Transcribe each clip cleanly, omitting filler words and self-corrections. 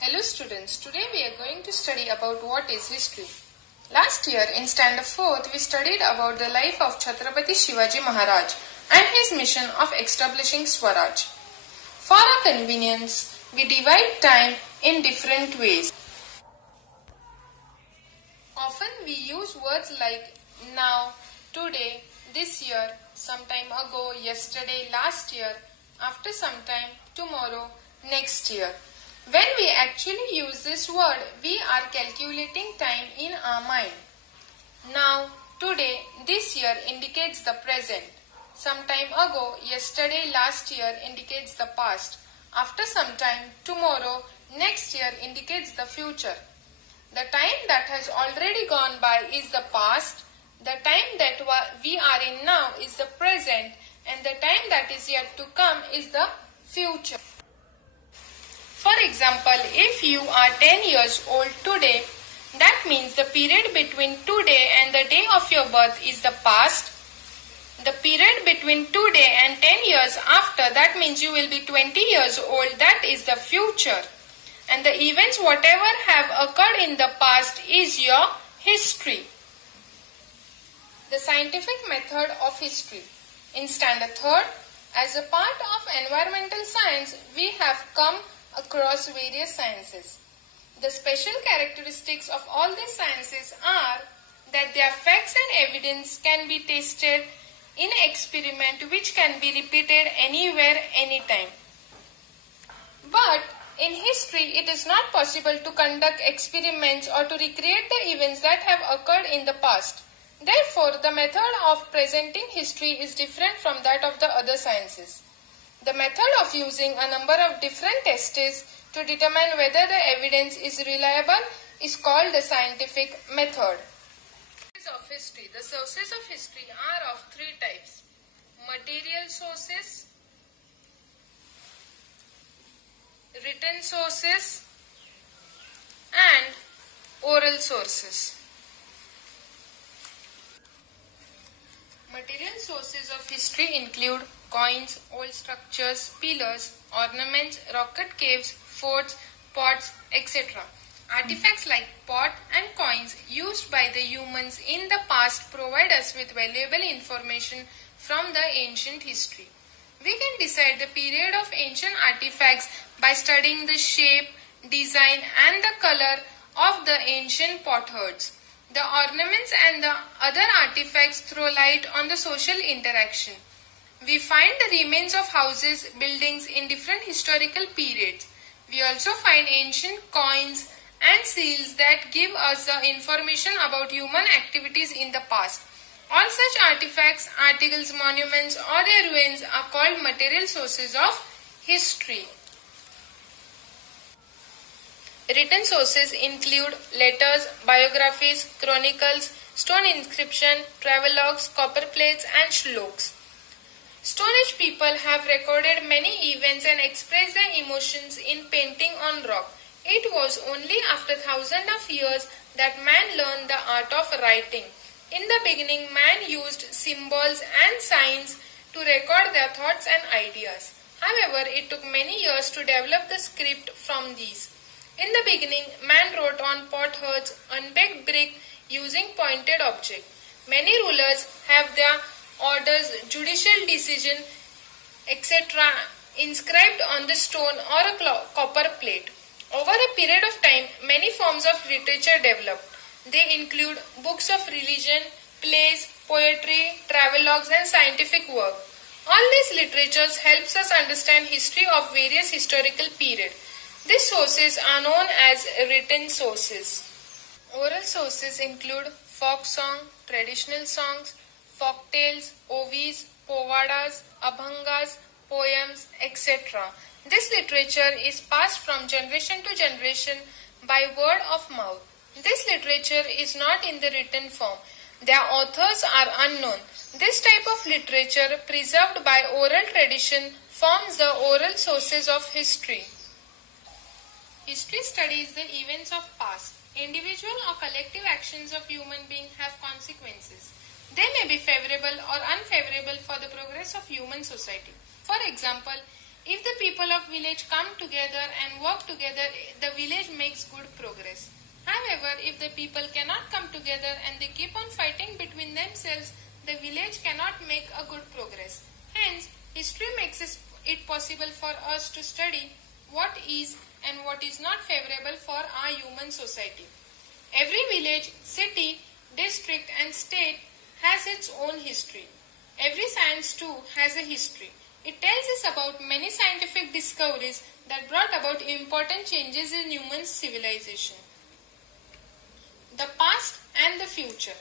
Hello students, today we are going to study about what is history. Last year in standard 4th we studied about the life of Chhatrapati Shivaji Maharaj and his mission of establishing Swaraj. For our convenience, we divide time in different ways. Often we use words like now, today, this year, some time ago, yesterday, last year, after some time, tomorrow, next year. When we actually use this word, we are calculating time in our mind. Now, today, this year indicates the present. Some time ago, yesterday, last year indicates the past. After some time, tomorrow, next year indicates the future. The time that has already gone by is the past. The time that we are in now is the present. And the time that is yet to come is the future. For example, if you are 10 years old today, that means the period between today and the day of your birth is the past. The period between today and 10 years after, that means you will be 20 years old, that is the future. And the events whatever have occurred in the past is your history. The scientific method of history. In standard 3rd, as a part of environmental science, we have come across various sciences. The special characteristics of all these sciences are that their facts and evidence can be tested in experiment which can be repeated anywhere, anytime. But in history, it is not possible to conduct experiments or to recreate the events that have occurred in the past. Therefore, the method of presenting history is different from that of the other sciences. The method of using a number of different tests to determine whether the evidence is reliable is called the scientific method. Of history. The sources of history are of three types: material sources, written sources, and oral sources. Material sources of history include coins, old structures, pillars, ornaments, rocket caves, forts, pots, etc. Artifacts like pot and coins used by the humans in the past provide us with valuable information from the ancient history. We can decide the period of ancient artifacts by studying the shape, design and the color of the ancient potsherds. The ornaments and the other artifacts throw light on the social interaction. We find the remains of houses, buildings in different historical periods. We also find ancient coins and seals that give us the information about human activities in the past. All such artifacts, articles, monuments or their ruins are called material sources of history. Written sources include letters, biographies, chronicles, stone inscription, travelogues, copper plates and shlokas. Stone Age people have recorded many events and expressed their emotions in painting on rock. It was only after thousands of years that man learned the art of writing. In the beginning, man used symbols and signs to record their thoughts and ideas. However, it took many years to develop the script from these. In the beginning, man wrote on potsherds, unbaked brick using pointed object. Many rulers have their orders, judicial decision, etc. inscribed on the stone or a copper plate. Over a period of time, many forms of literature developed. They include books of religion, plays, poetry, travelogues and scientific work. All these literatures helps us understand history of various historical periods. These sources are known as written sources. Oral sources include folk song, traditional songs, folk tales, ovis, povadas, abhangas, poems, etc. This literature is passed from generation to generation by word of mouth. This literature is not in the written form. Their authors are unknown. This type of literature preserved by oral tradition forms the oral sources of history. History studies the events of past. Individual or collective actions of human beings have consequences. They may be favorable or unfavorable for the progress of human society. For example, If the people of village come together and work together, the village makes good progress. However, if the people cannot come together and they keep on fighting between themselves, the village cannot make a good progress. Hence, history makes it possible for us to study what is and what is not favorable for our human society. Every village, city, district and state has its own history. Every science too has a history. It tells us about many scientific discoveries that brought about important changes in human civilization. The past and the future.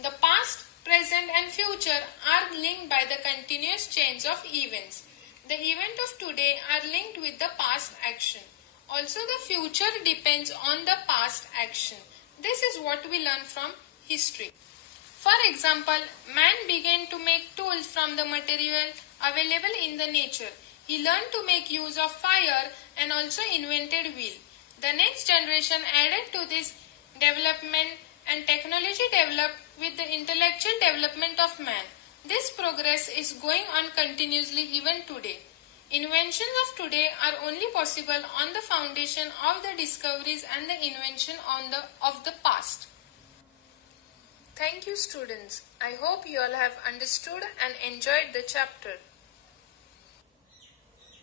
The past, present and future are linked by the continuous change of events. The event of today are linked with the past action. Also, the future depends on the past action. This is what we learn from history. For example, man began to make tools from the material available in the nature. He learned to make use of fire and also invented wheel. The next generation added to this development and technology developed with the intellectual development of man. This progress is going on continuously even today. Inventions of today are only possible on the foundation of the discoveries and the invention of the past. Thank you, students. I hope you all have understood and enjoyed the chapter.